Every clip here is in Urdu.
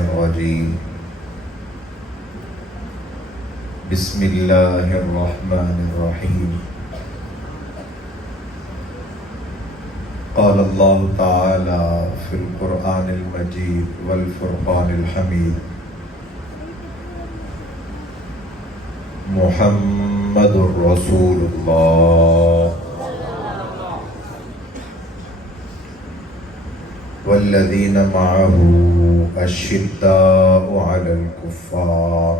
الرجيم بسم الله الرحمن الرحيم قال الله تعالى في القرآن المجيد والفرقان الحميد محمد رسول الله والذين معه أشداء على الكفار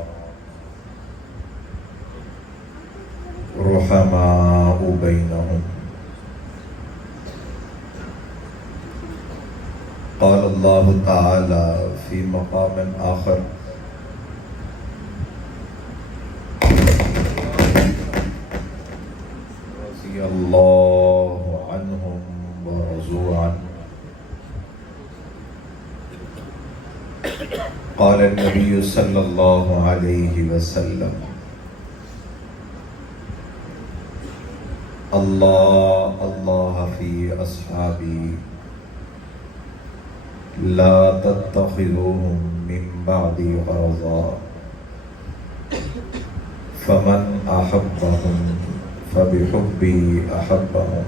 رحماء بينهم قال الله تعالى في مقام آخر رضي الله عنهم ورضوا عنه قال النبي صلى الله عليه وسلم الله الله في أصحابي لا تتخذوهم من بعدي غرضا فمن أحبهم فبحبي أحبهم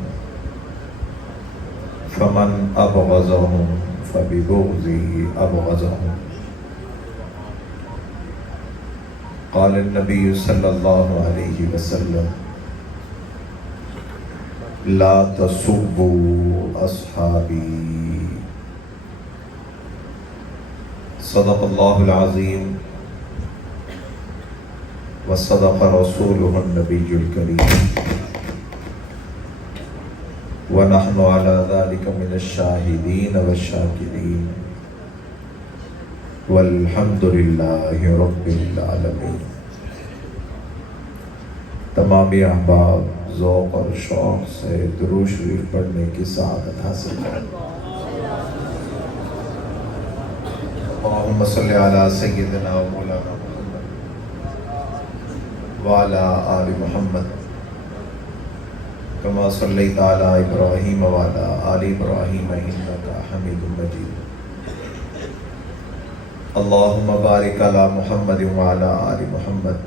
فمن أبغضهم فببغضي أبغضهم قال النبي صلى الله عليه وسلم لا تسبوا أصحابي صدق الله العظيم وصدق رسوله النبي الكريم ونحن على ذلك من الشاهدين والشاكرين والحمد لله رب العالمين. تمام احباب ذوق اور شوق سے درود شریف پڑھنے کی سعادت حاصل کریں. اللهم صل على سيدنا ومولانا محمد وعلى آل محمد كما صليت على إبراهيم وعلى آل إبراهيم إنك حميد مجيد. اللهم بارك على محمد وعلى آل محمد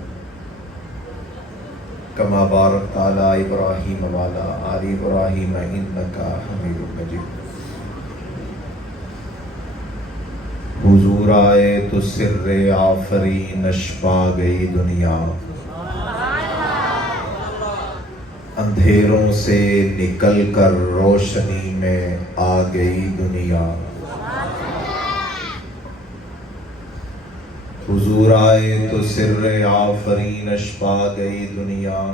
كما باركت على إبراهيم وعلى آل إبراهيم إنك حميد مجيد. حضور آئے تو سر آفرینش پا گئی دنیا، اندھیروں سے نکل کر روشنی میں آ گئی دنیا. حضور آئے تو سر آفرینش پا گئی دنیا،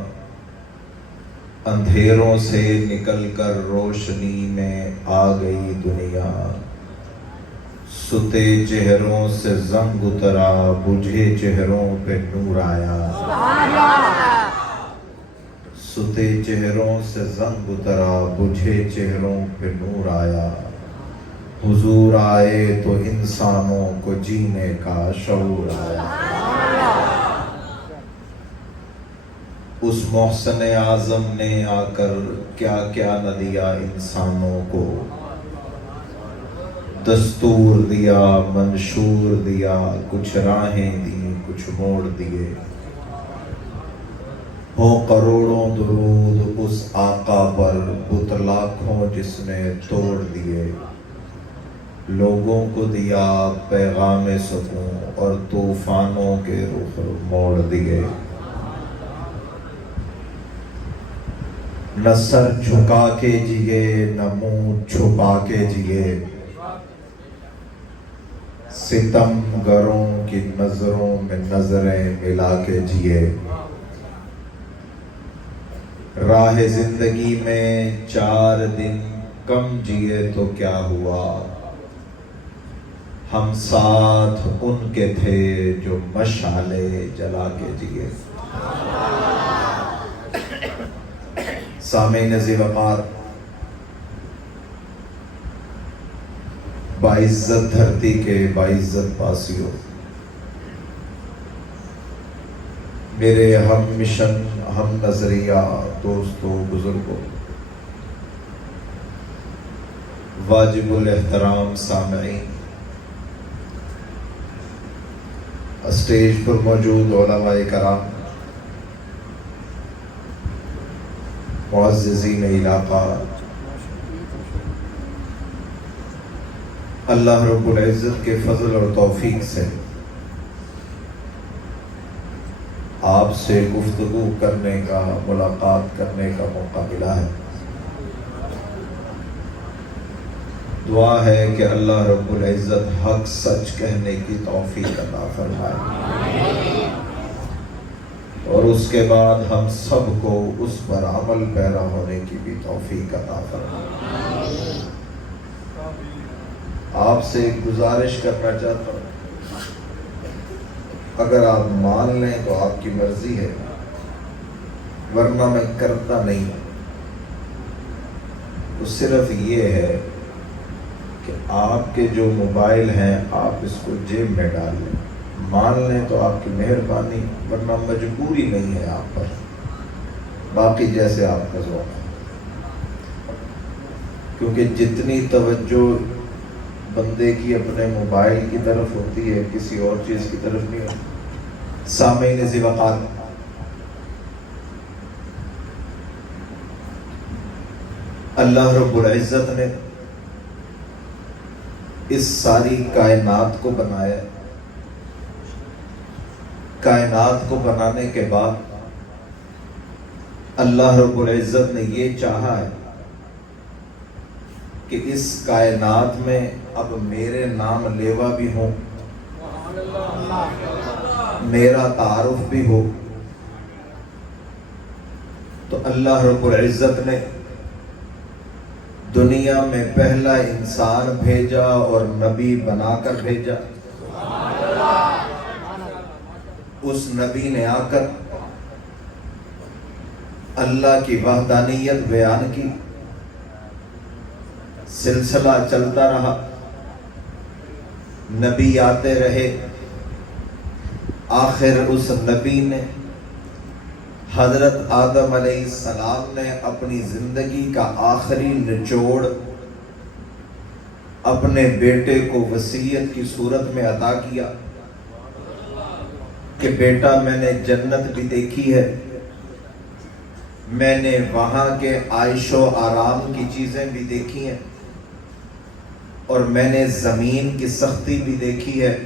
اندھیروں سے نکل کر روشنی میں آ گئی دنیا. ستے چہروں سے زنگ اترا، بجھے چہروں پہ نور آیا. ستے چہروں سے زنگ اترا، بجھے چہروں پہ نور آیا. حضور آئے تو انسانوں کو جینے کا شعور آیا. اس محسن اعظم نے آ کر کیا کیا نہ دیا انسانوں کو، دستور دیا، منشور دیا، کچھ راہیں دیں، کچھ موڑ دیے. ہو کروڑوں درود اس آقا پر، بت لاکھوں جس نے توڑ دیے. لوگوں کو دیا پیغام سکون اور طوفانوں کے رخ موڑ دیے. نہ سر جھکا کے جیے، نہ منہ چھپا کے جیے، ستم گروں کی نظروں میں نظریں ملا کے جیے. راہ زندگی میں 4 دن کم جیے تو کیا ہوا، ہم ساتھ ان کے تھے جو مشعلے جلا کے جیے. سامعین ذی وقار، باعزت دھرتی کے باعزت پاسیوں، میرے ہم مشن ہم نظریہ دوستوں بزرگوں، واجب الاحترام سامعین، اسٹیج پر موجود علماء کرام، معززین علاقہ، اللہ رب العزت کے فضل اور توفیق سے آپ سے گفتگو کرنے کا، ملاقات کرنے کا موقع ملا ہے۔ دعا ہے کہ اللہ رب العزت حق سچ کہنے کی توفیق عطا فرمائے، اور اس کے بعد ہم سب کو اس پر عمل پیرا ہونے کی بھی توفیق عطا فرمائے۔ آپ سے ایک گزارش کرنا چاہتا ہوں، اگر آپ مان لیں تو آپ کی مرضی ہے، ورنہ میں کرتا نہیں۔ تو صرف یہ ہے کہ آپ کے جو موبائل ہیں آپ اس کو جیب میں ڈال لیں، مان لیں تو آپ کی مہربانی، ورنہ مجبوری نہیں ہے آپ پر، باقی جیسے آپ کا ذوق ہے۔ کیونکہ جتنی توجہ بندے کی اپنے موبائل کی طرف ہوتی ہے، کسی اور چیز کی طرف نہیں ہوتی۔ سامعین ذی وقار، اللہ رب العزت نے اس ساری کائنات کو بنایا۔ کائنات کو بنانے کے بعد اللہ رب العزت نے یہ چاہا ہے کہ اس کائنات میں اب میرے نام لیوا بھی ہوں، میرا تعارف بھی ہو۔ تو اللہ رب العزت نے دنیا میں پہلا انسان بھیجا اور نبی بنا کر بھیجا۔ اس نبی نے آ کر اللہ کی وحدانیت بیان کی، سلسلہ چلتا رہا، نبی آتے رہے۔ آخر اس نبی نے، حضرت آدم علیہ السلام نے اپنی زندگی کا آخری نچوڑ اپنے بیٹے کو وصیت کی صورت میں عطا کیا کہ بیٹا، میں نے جنت بھی دیکھی ہے، میں نے وہاں کے عیش و آرام کی چیزیں بھی دیکھی ہیں، اور میں نے زمین کی سختی بھی دیکھی ہے،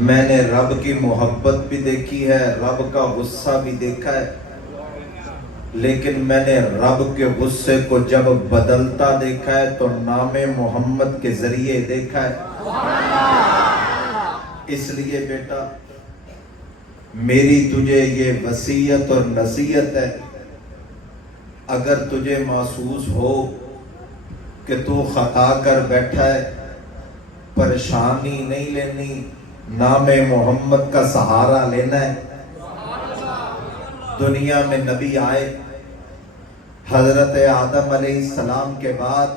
میں نے رب کی محبت بھی دیکھی ہے، رب کا غصہ بھی دیکھا ہے، لیکن میں نے رب کے غصے کو جب بدلتا دیکھا ہے تو نام محمد کے ذریعے دیکھا ہے۔ اس لیے بیٹا، میری تجھے یہ وصیت اور نصیحت ہے، اگر تجھے محسوس ہو کہ تو خطا کر بیٹھا ہے، پریشانی نہیں لینی، نام محمد کا سہارا لینا ہے۔ دنیا میں نبی آئے، حضرت آدم علیہ السلام کے بعد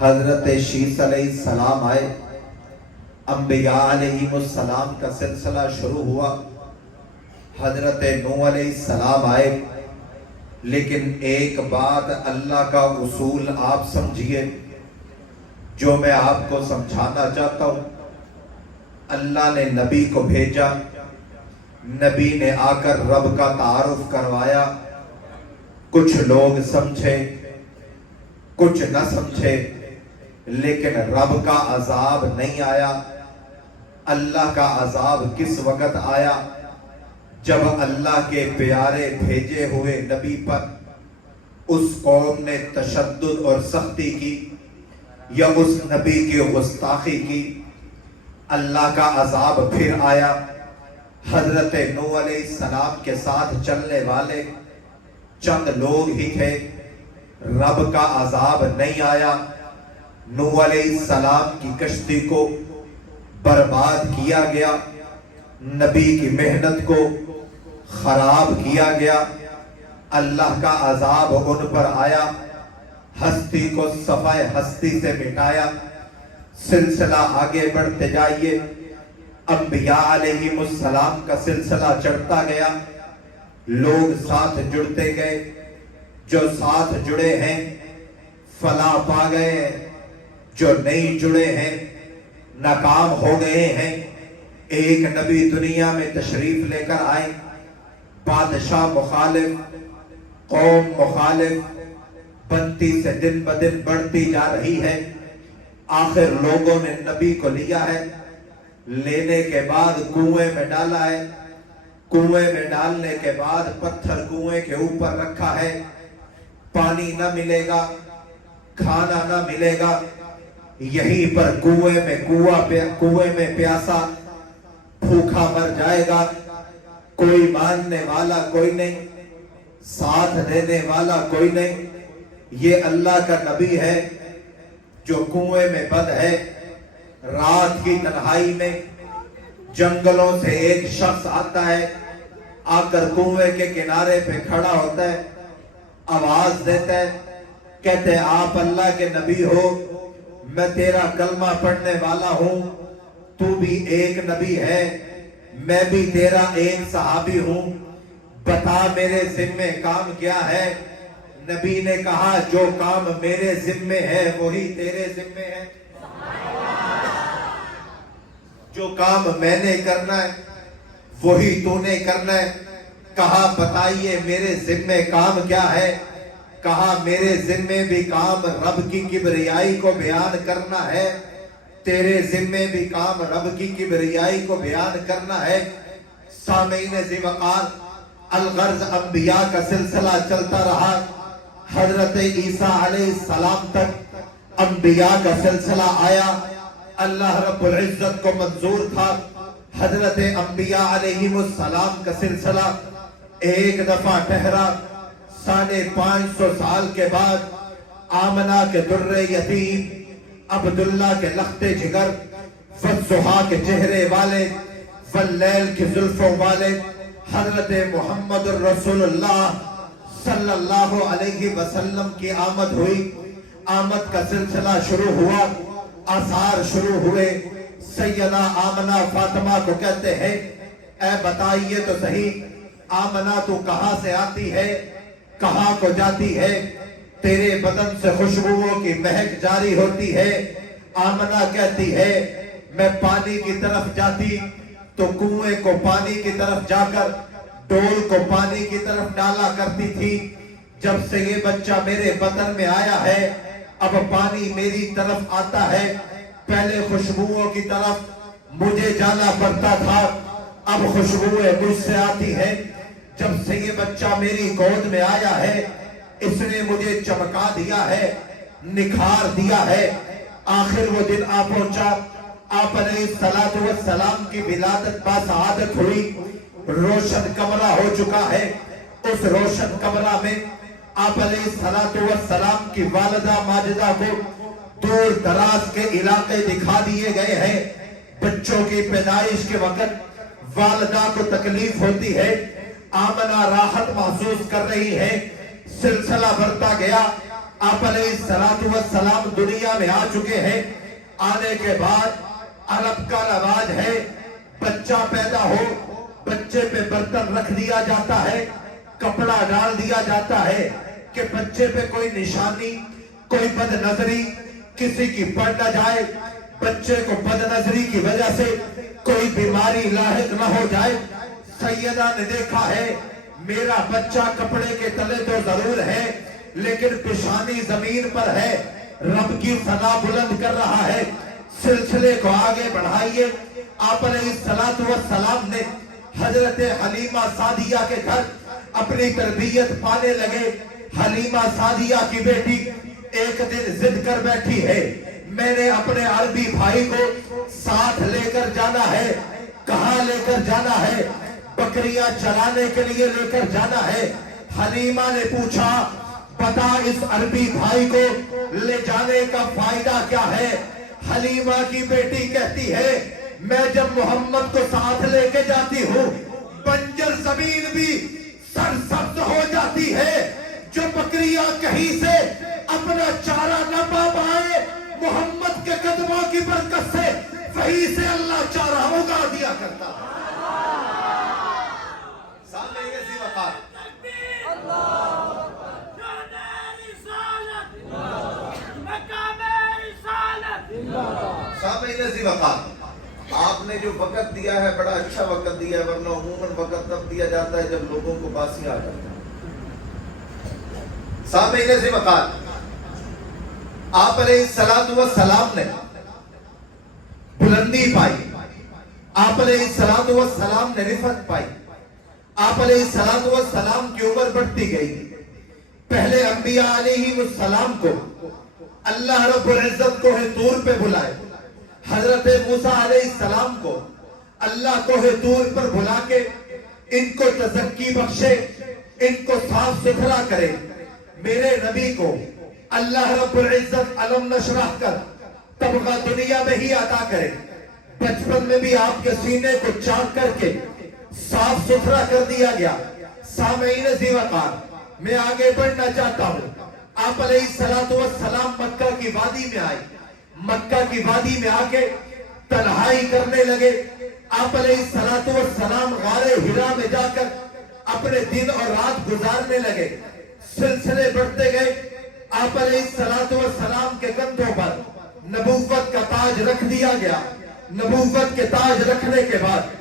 حضرت شیس علیہ السلام آئے، انبیاء علیہ السلام کا سلسلہ شروع ہوا، حضرت نوح علیہ السلام آئے۔ لیکن ایک بات اللہ کا اصول آپ سمجھیے، جو میں آپ کو سمجھانا چاہتا ہوں۔ اللہ نے نبی کو بھیجا، نبی نے آ کر رب کا تعارف کروایا، کچھ لوگ سمجھے، کچھ نہ سمجھے، لیکن رب کا عذاب نہیں آیا۔ اللہ کا عذاب کس وقت آیا؟ جب اللہ کے پیارے بھیجے ہوئے نبی پر اس قوم نے تشدد اور سختی کی، یا اس نبی کی گستاخی کی، اللہ کا عذاب پھر آیا۔ حضرت نوح علیہ السلام کے ساتھ چلنے والے چند لوگ ہی تھے، رب کا عذاب نہیں آیا۔ نوح علیہ السلام کی کشتی کو برباد کیا گیا، نبی کی محنت کو خراب کیا گیا، اللہ کا عذاب ان پر آیا، ہستی کو صفحہ ہستی سے مٹایا۔ سلسلہ آگے بڑھتے جائیے، انبیاء علیہ السلام کا سلسلہ چڑھتا گیا، لوگ ساتھ جڑتے گئے، جو ساتھ جڑے ہیں فلاح پا گئے، جو نہیں جڑے ہیں ناکام ہو گئے ہیں۔ ایک نبی دنیا میں تشریف لے کر آئے، بادشاہ مخالف، قوم مخالف، بنتی سے دن بدن بڑھتی جا رہی ہے۔ آخر لوگوں نے نبی کو لیا ہے، لینے کے بعد کنویں میں ڈالا ہے، کنویں میں ڈالنے کے بعد پتھر کنویں کے اوپر رکھا ہے، پانی نہ ملے گا، کھانا نہ ملے گا، یہیں پر کنویں میں پیاسا بھوکا مر جائے گا، کوئی ماننے والا کوئی نہیں، ساتھ دینے والا کوئی نہیں۔ یہ اللہ کا نبی ہے جو کنویں میں بند ہے۔ رات کی تنہائی میں جنگلوں سے ایک شخص آتا ہے، آ کر کنویں کے کنارے پہ کھڑا ہوتا ہے، آواز دیتا ہے، کہتے ہیں آپ اللہ کے نبی ہو، میں تیرا کلمہ پڑھنے والا ہوں، تو بھی ایک نبی ہے، میں بھی تیرا ایک صحابی ہوں، بتا میرے ذمے کام کیا ہے؟ نبی نے کہا جو کام میرے ذمے ہے وہی تیرے ذمے ہے، جو کام میں نے کرنا ہے وہی تو نے کرنا ہے۔ کہا بتائیے میرے ذمے کام کیا ہے؟ کہا میرے ذمے بھی کام رب کی کبریائی کو بیان کرنا ہے، تیرے ذمے بھی کام رب کی کبریائی کو بیان کرنا ہے۔ سامعین ذی وقار، الغرض انبیاء کا سلسلہ چلتا رہا، حضرت عیسیٰ علیہ السلام تک انبیاء کا سلسلہ آیا۔ اللہ رب العزت کو منظور تھا حضرت انبیاء علیہ السلام کا سلسلہ ایک دفعہ ٹھہرا۔ 550 سال کے بعد آمنہ کے در یتیم، عبداللہ کے لخت جگر، والضحیٰ کے چہرے والے، واللیل کی زلفوں والے حضرت محمد الرسول اللہ صلی اللہ علیہ وسلم کی آمد ہوئی۔ آمد کا سلسلہ شروع ہوا، آثار شروع ہوئے۔ سیدہ آمنہ فاطمہ کو کہتے ہیں اے بتائیے تو صحیح، آمنہ تو کہاں سے آتی ہے، کہاں کو جاتی ہے؟ تیرے بدن سے خوشبوؤں کی مہک جاری ہوتی ہے۔ آمنہ کہتی ہے میں پانی کی طرف جاتی تو کنویں کو پانی کی طرف جا کر ڈول کو پانی کی طرف ڈالا کرتی تھی۔ جب سے یہ بچہ میرے بدن میں آیا ہے اب پانی میری طرف آتا ہے، پہلے خوشبوؤں کی طرف مجھے جانا پڑتا تھا، اب خوشبوئیں مجھ سے آتی ہیں۔ جب سے یہ بچہ میری گود میں آیا ہے اس نے مجھے چمکا دیا ہے، نکھار دیا ہے۔ آخر وہ دن آ پہنچا، آپ علیہ السلام کی ولادت باسعادت ہوئی، روشن کمرہ ہو چکا ہے۔ اس روشن کمرہ میں آپ علیہ السلام کی والدہ ماجدہ کو دور دراز کے علاقے دکھا دیے گئے ہیں۔ بچوں کی پیدائش کے وقت والدہ کو تکلیف ہوتی ہے، آمنہ راحت محسوس کر رہی ہے۔ سلسلہ بڑھتا گیا، آپ علیہ السلام دنیا میں آ چکے ہیں۔ آنے کے بعد عرب کا رواج ہے بچہ پیدا ہو بچے پہ برتن رکھ دیا جاتا ہے، کپڑا ڈال دیا جاتا ہے کہ بچے پہ کوئی نشانی، کوئی بد نظری کسی کی پڑ نہ جائے، بچے کو بد نظری کی وجہ سے کوئی بیماری لاحق نہ ہو جائے۔ سیدہ نے دیکھا ہے میرا بچہ کپڑے کے تلے تو ضرور ہے لیکن پیشانی زمین پر ہے، رب کی ثنا بلند کر رہا ہے۔ سلسلے کو آگے بڑھائیے، آپ علیہ السلام نے حضرت حلیمہ سعدیہ کے گھر اپنی تربیت پانے لگے۔ حلیمہ سعدیہ کی بیٹی ایک دن ضد کر بیٹھی ہے میں نے اپنے عربی بھائی کو ساتھ لے کر جانا ہے۔ کہاں لے کر جانا ہے؟ بکریاں چرانے کے لیے لے کر جانا ہے۔ حلیمہ نے پوچھا بتا اس عربی بھائی کو لے جانے کا فائدہ کیا ہے؟ حلیمہ کی بیٹی کہتی ہے میں جب محمد کو ساتھ لے کے جاتی ہوں بنجر زمین بھی سرسبز ہو جاتی ہے، جو بکریاں کہیں سے اپنا چارہ نہ پا پائے محمد کے قدموں کی برکت سے وہیں سے اللہ چارہ اگا دیا کرتا ہے۔ سامنے یہ سی وقات سامنے سی وقات آپ نے جو وقت دیا ہے بڑا اچھا وقت دیا ہے، ورنہ عموماً وقت تب دیا جاتا ہے جب لوگوں کو باسی آ جاتا ہے۔ سامعین سے وقار، آپ علیہ السلام نے بلندی پائی، آپ علیہ السلام نے رفعت پائی، آپ علیہ السلام کی عمر بڑھتی گئی۔ پہلے انبیاء علیہ السلام کو اللہ رب العزت کوہ طور پہ بلائے، حضرت موسیٰ علیہ السلام کو اللہ کوہ طور پر بلا کے ان کو تزکی بخشے، ان کو صاف ستھرا کرے۔ میرے نبی کو اللہ رب العزت علم نشرح کر طبقہ دنیا میں ہی عطا کرے، بچپن میں بھی آپ کے سینے کو چاک کر کے صاف ستھرا کر دیا گیا۔ سامعین ذی وقار، میں آگے بڑھنا چاہتا ہوں۔ آپ علیہ السلام مکہ کی وادی میں آئے، مکہ کی وادی میں آ کے تنہائی کرنے لگے۔ آپ علیہ السلام غار ہرا میں جا کر اپنے دن اور رات گزارنے لگے۔ سلسلے بڑھتے گئے، آپ علیہ السلام کے کندھوں پر نبوت کا تاج رکھ دیا گیا۔ نبوت کے تاج رکھنے کے بعد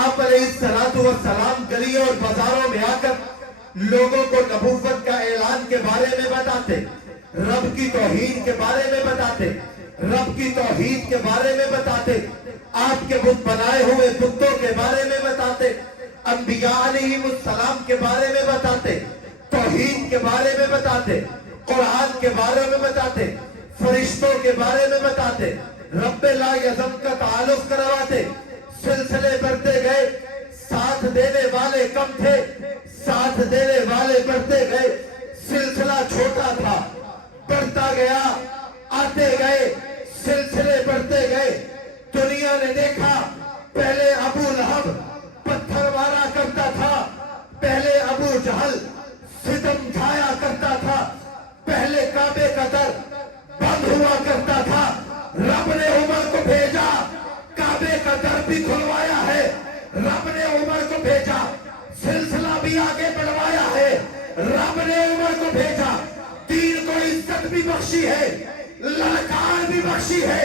آپ علیہ السلام گلیوں اور بازاروں میں آ کر لوگوں کو نبوت کا اعلان کے بارے میں بتاتے، رب کی توحید کے بارے میں بتاتے، رب کی توحید کے بارے میں بتاتے، آپ کے بت بنائے ہوئے بتوں کے بارے میں بتاتے، انبیاء علیہ السلام کے بارے میں بتاتے، توحید کے بارے میں بتاتے، قرآن کے بارے میں بتاتے، فرشتوں کے بارے میں بتاتے، رب لا یزم کا تعلق کرواتے۔ سلسلے بڑھتے گئے، ساتھ دینے والے کم تھے، ساتھ دینے والے بڑھتے گئے۔ سلسلہ چھوٹا تھا، بڑھتا گیا، آتے گئے، سلسلے بڑھتے گئے۔ دنیا نے دیکھا، پہلے ابو لہب پتھر مارا کرتا تھا، پہلے ابو جہل ستم ڈھایا کرتا تھا، پہلے کعبے کا در بند ہوا کرتا تھا۔ رب نے عمر کو بھیجا، کعبے کا در بھی کھلوایا ہے۔ رب نے عمر کو بھیجا، سلسلہ بھی آگے بڑھوایا ہے۔ رب نے عمر کو بھیجا، دین کو عزت بھی بخشی ہے، للکار بھی بخشی ہے،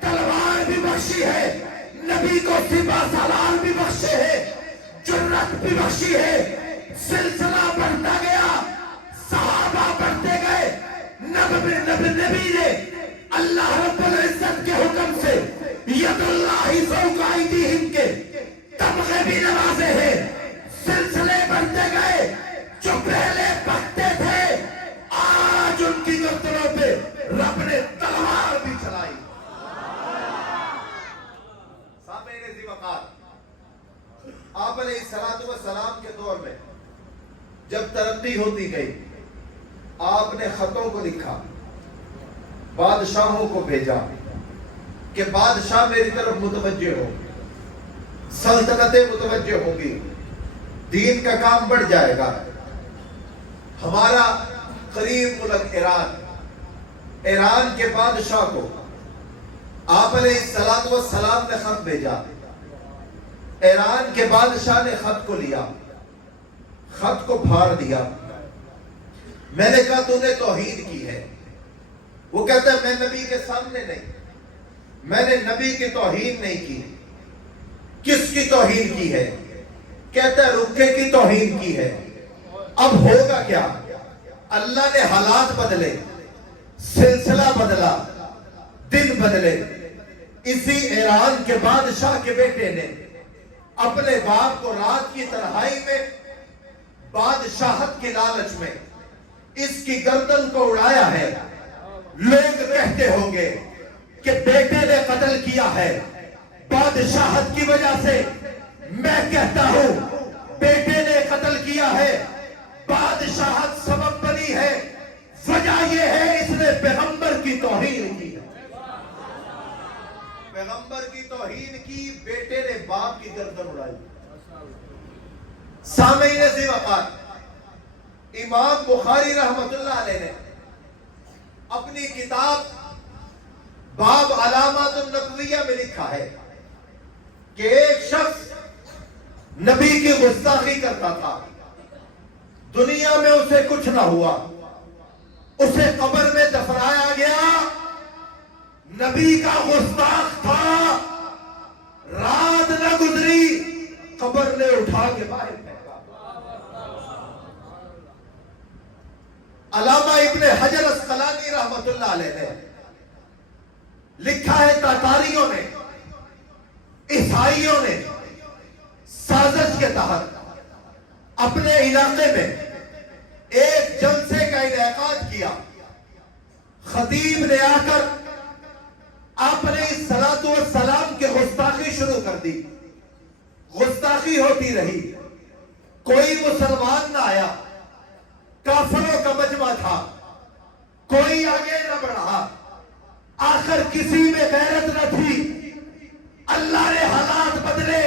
تلوار بھی بخشی ہے، نبی کو سپہ سالار بھی بخشے ہے، جرت بھی بخشی ہے۔ سلسلہ بڑھتا گیا، صحابہ بڑھتے گئے۔ نبی نے اللہ رب العزت کے حکم سے ید اللہ فوق ایدیہم کے تمغے بھی نوازے ہیں۔ سلسلے بڑھتے گئے، جو پہلے بڑھتے تھے آج ان کی گردنوں پہ رب نے تلوار بھی چلائی۔ سامعین ذی وقار، آپ علیہ السلام کے دور میں جب ترقی ہوتی گئی، آپ نے خطوں کو لکھا، بادشاہوں کو بھیجا کہ بادشاہ میری طرف متوجہ ہو، سلطنتیں متوجہ ہوں گی، دین کا کام بڑھ جائے گا۔ ہمارا قریب ملک ایران کے بادشاہ کو آپ علیہ السلام نے خط بھیجا۔ ایران کے بادشاہ نے خط کو لیا، خط کو پھاڑ دیا۔ میں نے کہا تو نے توحید کی ہے؟ وہ کہتا ہے میں نبی کے سامنے نہیں، میں نے نبی کی توہین نہیں کی۔ کس کی توہین کی ہے؟ کہتا ہے رکھے کی توہین کی ہے۔ اب ہوگا کیا؟ اللہ نے حالات بدلے، سلسلہ بدلا، دن بدلے۔ اسی ایران کے بادشاہ کے بیٹے نے اپنے باپ کو رات کی تنہائی میں بادشاہت کی لالچ میں اس کی گردن کو اڑایا ہے۔ لوگ کہتے ہوں گے کہ بیٹے نے قتل کیا ہے بادشاہت کی وجہ سے۔ میں کہتا ہوں بیٹے نے قتل کیا ہے، بادشاہت سبب بنی ہے۔ وجہ یہ ہے اس نے پیغمبر کی توہین کی، پیغمبر کی توہین کی، بیٹے نے باپ کی گردن اڑائی۔ سامعین ذی وقار، امام بخاری رحمت اللہ علیہ نے اپنی کتاب باب علامات النبویہ میں لکھا ہے کہ ایک شخص نبی کی گستاخی کرتا تھا، دنیا میں اسے کچھ نہ ہوا، اسے قبر میں دفنایا گیا، نبی کا گستاخ تھا، قبر نے اٹھا کے باہر پھینکا۔ علامہ ابن حجر اسقلانی رحمت اللہ علیہ نے لکھا ہے تاتاریوں نے، عیسائیوں نے سازش کے تحت اپنے علاقے میں ایک جلسے کا انعقاد کیا۔ خطیب نے آ کر آپ نے الصلاۃ والسلام کے گستاخی شروع کر دی۔ گستاخی ہوتی رہی، کوئی مسلمان نہ آیا، کافروں کا مجمع تھا، کوئی آگے نہ بڑھا۔ آخر کسی میں غیرت نہ تھی، اللہ نے حالات بدلے۔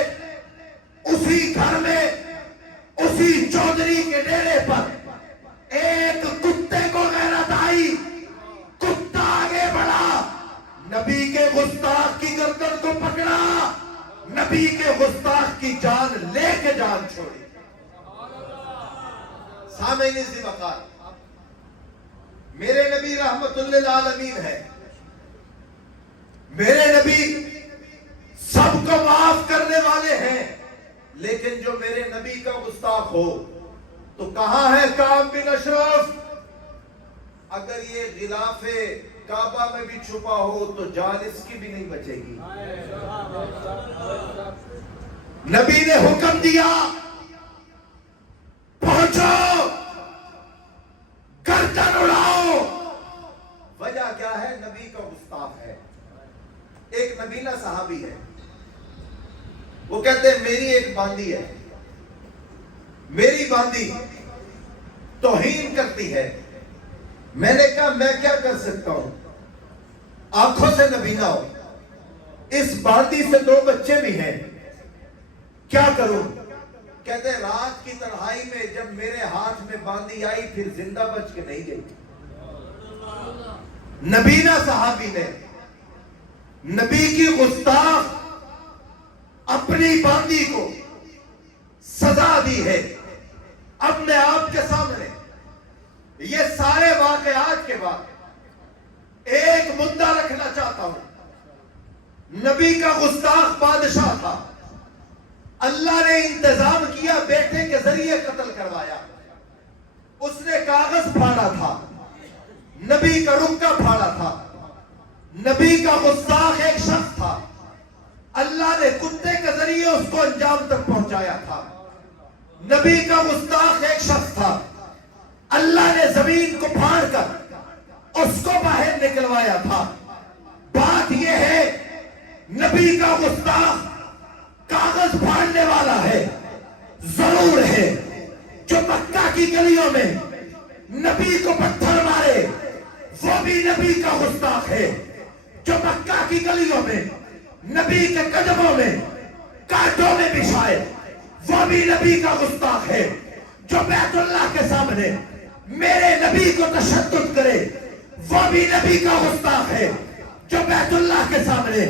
اسی گھر میں، اسی چودھری کے ڈیرے پر ایک کتے کو غیرت آئی، کتا آگے بڑھا، نبی کے گستاخ کی گردن کو پکڑا، نبی کے گستاخ کی جان لے کے جان چھوڑی۔ سامعین ذی وقار، میرے نبی رحمت للعالمین ہے، میرے نبی سب کو معاف کرنے والے ہیں، لیکن جو میرے نبی کا گستاخ ہو تو کہاں ہے کعب بن اشرف؟ اگر یہ غلاف کعبہ میں بھی چھپا ہو تو جان اس کی بھی نہیں بچے گی۔ نبی نے حکم دیا، پہنچو، گردن اڑاؤ۔ وجہ کیا ہے؟ نبی کا گستاخ ہے۔ ایک نبینا صحابی ہے، وہ کہتے ہیں میری ایک باندی ہے، میری باندی توہین کرتی ہے۔ میں نے کہا میں کیا کر سکتا ہوں؟ آنکھوں سے نبینا ہو، اس باندی سے 2 بچے بھی ہیں، کیا کروں؟ کہتے ہیں رات کی تنہائی میں جب میرے ہاتھ میں باندی آئی پھر زندہ بچ کے نہیں گئی۔ نبینا صحابی نے نبی کی گستاخ اپنی باندی کو سزا دی ہے۔ اب میں آپ کے سامنے یہ سارے واقعات کے بعد ایک مدعا رکھنا چاہتا ہوں۔ نبی کا گستاخ بادشاہ تھا، اللہ نے انتظام کیا، بیٹے کے ذریعے قتل کروایا۔ اس نے کاغذ پھاڑا تھا، نبی کا رکا پھاڑا تھا۔ نبی کا گستاخ ایک شخص تھا، اللہ نے کتے کے ذریعے اس کو انجام تک پہنچایا تھا۔ نبی کا گستاخ ایک شخص تھا، اللہ نے زمین کو پھاڑ کر اس کو باہر نکلوایا تھا۔ بات یہ ہے نبی کا گستاخ کاغذ پھاڑنے والا ہے ضرور ہے، جو مکہ کی گلیوں میں نبی کو پتھر مارے وہ بھی نبی کا گستاخ ہے، جو مکہ کی گلیوں میں نبی کے قدموں میں کانٹوں میں بچھائے وہ بھی نبی کا گستاخ ہے، جو بیت اللہ کے سامنے میرے نبی کو تشدد کرے وہ بھی نبی کا گستاخ ہے، جو بیت اللہ کے سامنے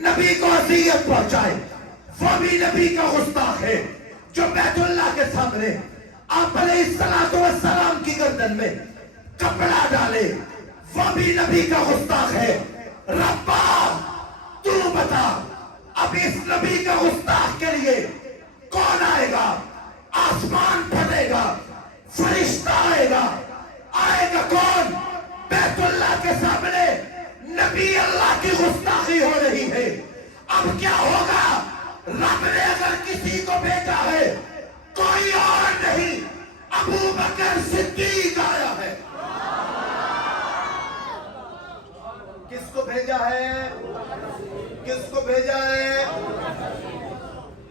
نبی کو اذیت پہنچائے وہ بھی نبی کا گستاخ ہے، جو بیت اللہ کے سامنے آپ علیہ الصلوۃ والسلام کی گردن میں کپڑا ڈالے وہ بھی نبی کا گستاخ ہے۔ ربا تو بتا اب اس نبی کا گستاخ کے لیے کون آئے گا؟ آسمان پھٹے گا، فرشتہ آئے گا کون؟ بیت اللہ کے سامنے نبی اللہ کی گستاخی ہو رہی ہے، اب کیا ہوگا؟ رب نے اگر کسی کو بھیجا ہے کوئی اور نہیں، ابو بکر صدیق آیا ہے۔ کس کو بھیجا ہے؟ کس کو بھیجا ہے؟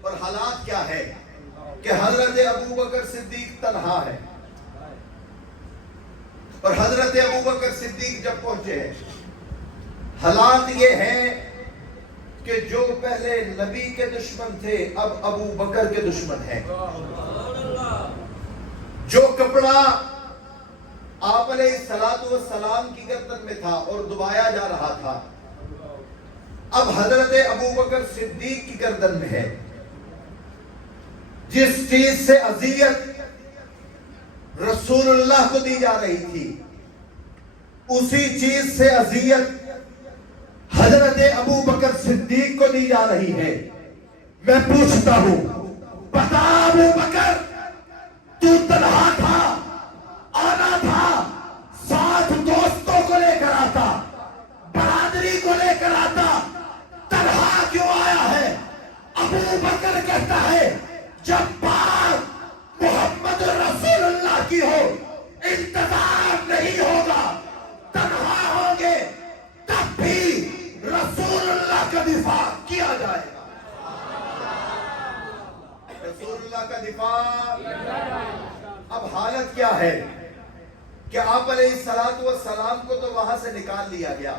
اور حالات کیا ہے کہ حضرت ابو بکر صدیق تنہا ہے، اور حضرت ابو بکر صدیق جب پہنچے ہیں حالات یہ ہیں کہ جو پہلے نبی کے دشمن تھے اب ابو بکر کے دشمن ہیں۔ جو کپڑا آپ علیہ السلام کی گردن میں تھا اور دبایا جا رہا تھا اب حضرت ابو بکر صدیق کی گردن میں ہے۔ جس چیز سے اذیت رسول اللہ کو دی جا رہی تھی اسی چیز سے اذیت حضرت ابو بکر صدیق کو دی جا رہی ہے۔ میں پوچھتا ہوں بتا ابو بکر تو تنہا تھا، آنا تھا، ساتھ دوستوں کو لے کر آتا، برادری کو لے کر آتا، تنہا کیوں آیا ہے؟ ابو بکر کہتا ہے جب بات محمد رسول اللہ کی ہو انتظار نہیں ہوگا، تنہا ہوں گے تب بھی رسول اللہ کا دفاع کیا جائے گا، رسول اللہ کا دفاع۔ اب حالت کیا ہے کہ آپ علیہ السلام کو تو وہاں سے نکال لیا گیا،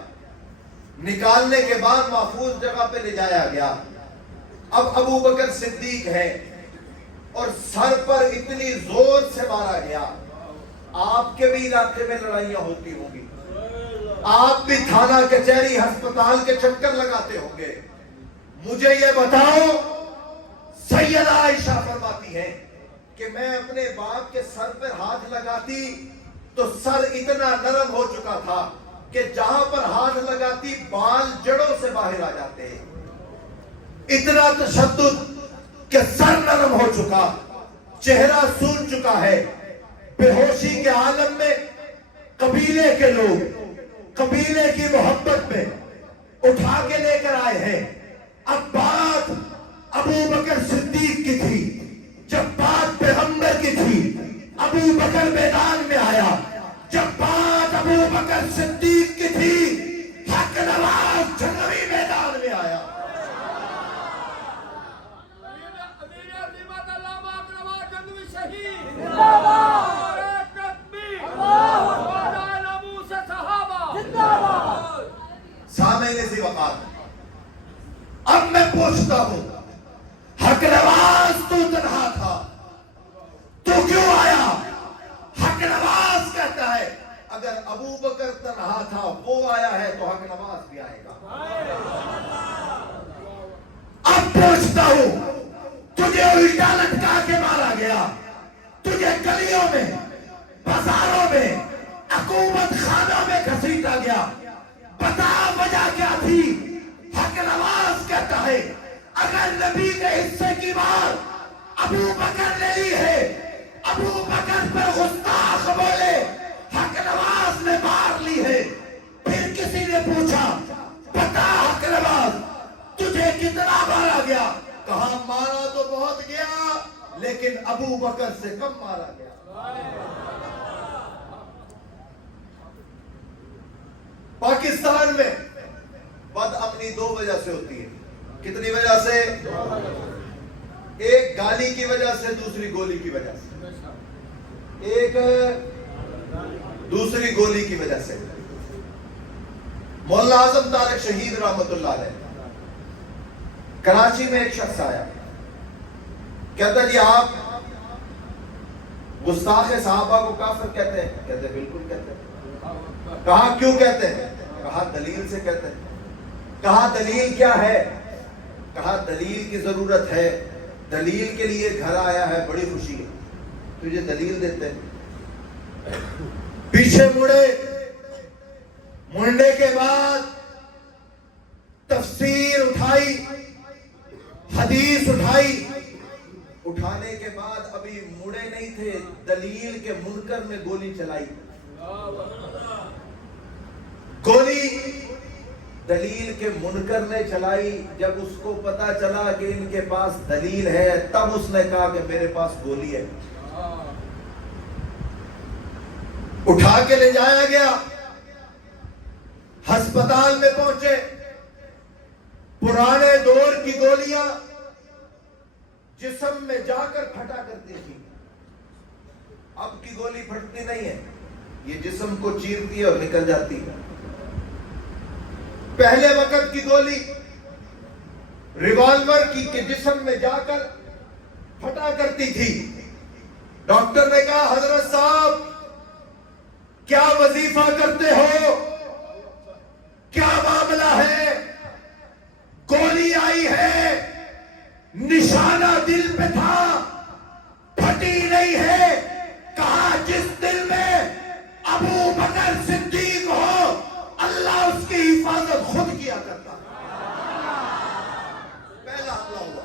نکالنے کے بعد محفوظ جگہ پہ لے جایا گیا۔ اب ابو بکر صدیق ہے اور سر پر اتنی زور سے مارا گیا۔ آپ کے بھی علاقے میں لڑائیاں ہوتی ہوں گی، آپ بھی تھانہ کچہری ہسپتال کے چکر لگاتے ہوں گے۔ مجھے یہ بتاؤ، سیدہ عائشہ فرماتی ہے کہ میں اپنے باپ کے سر پر ہاتھ لگاتی تو سر اتنا نرم ہو چکا تھا کہ جہاں پر ہاتھ لگاتی بال جڑوں سے باہر آ جاتے، اتنا تشدد کہ سر نرم ہو چکا، چہرہ سوج چکا ہے۔ بے ہوشی کے عالم میں قبیلے کے لوگ قبیلے کی محبت میں اٹھا کے لے کر آئے ہیں۔ اب بات ابو بکر صدیق کی تھی، جب بات پیغمبر کی تھی ابو بکر میدان میں آیا، جب بات ابو بکر صدیق کی تھی حق نواز جھنگوی میدان میں آیا۔ سامعین ذی وقار، اب میں پوچھتا ہوں، حق نواز تو تنہا تھا، تو کیوں آیا؟ حق نواز کہتا ہے اگر ابو بکر تنہا تھا وہ آیا ہے تو حق نواز بھی آئے گا۔ اب پوچھتا ہوں، تجھے الٹا لٹکا کے مارا گیا، تجھے گلیوں میں، بازاروں میں، حکومت خانوں میں گھسیٹا گیا، بتا وجہ کیا تھی؟ حق نواز کہتا ہے اگر نبی کے حصے کی بات ابو بکر نے لی ہے، ابو بکر پر گستاخ بولے، حق نواز نے مار لی ہے۔ پھر کسی نے پوچھا بتا حق نواز تجھے کتنا مارا گیا؟ کہا مارا تو بہت گیا لیکن ابو بکر سے کم مارا گیا۔ پاکستان میں بد امنی دو وجہ سے ہوتی ہے۔ کتنی وجہ سے؟ ایک گالی کی وجہ سے، دوسری گولی کی وجہ سے، ایک دوسری گولی کی وجہ سے۔ مولانا اعظم طارق شہید رحمت اللہ علیہ، کراچی میں ایک شخص آیا، کہتا جی آپ گستاخ صحابہ کو کافر کہتے ہیں؟ کہتے بالکل کہتے ہیں۔ کہا کیوں کہتے ہیں؟ کہا دلیل سے کہتے ہیں۔ کہا دلیل کیا ہے؟ کہا دلیل کی ضرورت ہے، دلیل کے لیے گھر آیا ہے، بڑی خوشی ہے، تجھے دلیل دیتے ہیں۔ پیچھے مڑنے کے بعد تفسیر اٹھائی، حدیث اٹھائی، اٹھانے کے بعد ابھی مڑے نہیں تھے، دلیل کے منکر میں گولی چلائی۔ گولی دلیل کے منکر نے چلائی۔ جب اس کو پتا چلا کہ ان کے پاس دلیل ہے تب اس نے کہا کہ میرے پاس گولی ہے۔ اٹھا کے لے جایا گیا، ہسپتال میں پہنچے، پرانے دور کی گولیاں جسم میں جا کر پھٹا کرتی تھی، اب کی گولی پھٹتی نہیں ہے، یہ جسم کو چیرتی ہے اور نکل جاتی ہے۔ پہلے وقت کی گولی ریوالور کی کہ جسم میں جا کر پھٹا کرتی تھی۔ ڈاکٹر نے کہا حضرت صاحب کیا وظیفہ کرتے ہو، کیا معاملہ ہے؟ گولی آئی ہے، نشانہ دل پہ تھا، پھٹی نہیں ہے۔ کہا جس دل میں ابو بکر صدیق ہو اللہ اس کی حفاظت خود کیا کرتا ہے۔ پہلا حملہ ہوا،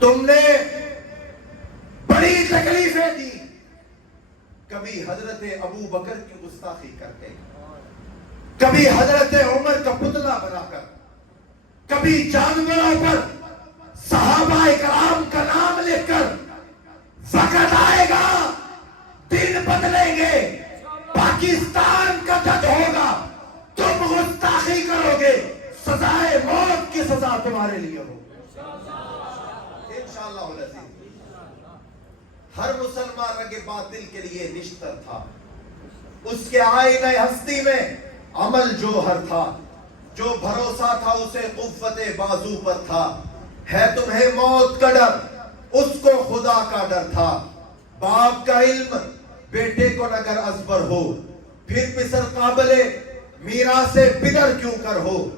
تم نے بڑی تکلیفیں دی، کبھی حضرت ابو بکر کی گستاخی کر کے، کبھی حضرت عمر کا پتلا بنا کر، کبھی جانوروں پر صحابہ کرام کا نام لکھ کر۔ وقت آئے گا، دن بدلیں گے، پاکستان کا جج ہوگا، تم گستاخی کرو گے، سزائے موت کی سزا تمہارے لیے ہوگی انشاءاللہ العزیز۔ ہر مسلمان رگ باطل کے لیے نشتر تھا، اس کے آئینہ ہستی میں عمل جوہر تھا، جو بھروسہ تھا اسے قوت بازو پر تھا۔ ہے تمہیں موت کا ڈر، اس کو خدا کا ڈر تھا۔ باپ کا علم بیٹے کو نگر ازبر ہو، پھر پسر قابل میراث پدر کیوں کر ہو۔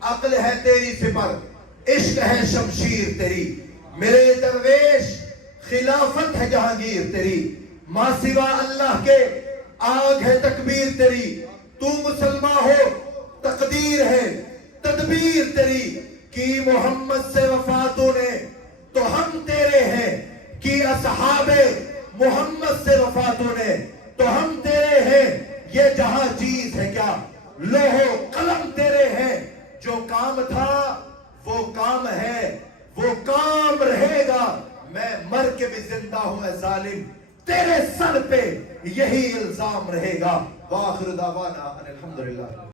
عقل ہے تیری سپر، عشق ہے شمشیر تیری، میرے درویش خلافت ہے جہانگیر تیری۔ ماں سوا اللہ کے آگ ہے تکبیر تیری، تو مسلمان ہو تقدیر ہے تدبیر تیری۔ کی محمد سے وفاتوں نے تو ہم تیرے ہیں، کی اصحاب محمد سے وفاتوں نے تو ہم تیرے ہیں۔ یہ جہاں چیز ہے کیا، لوح و قلم تیرے ہیں۔ جو کام تھا وہ کام ہے، وہ کام رہے گا۔ میں مر کے بھی زندہ ہوں اے ظالم، تیرے سر پہ یہی الزام رہے گا۔ وآخر دعوانا ان الحمدللہ۔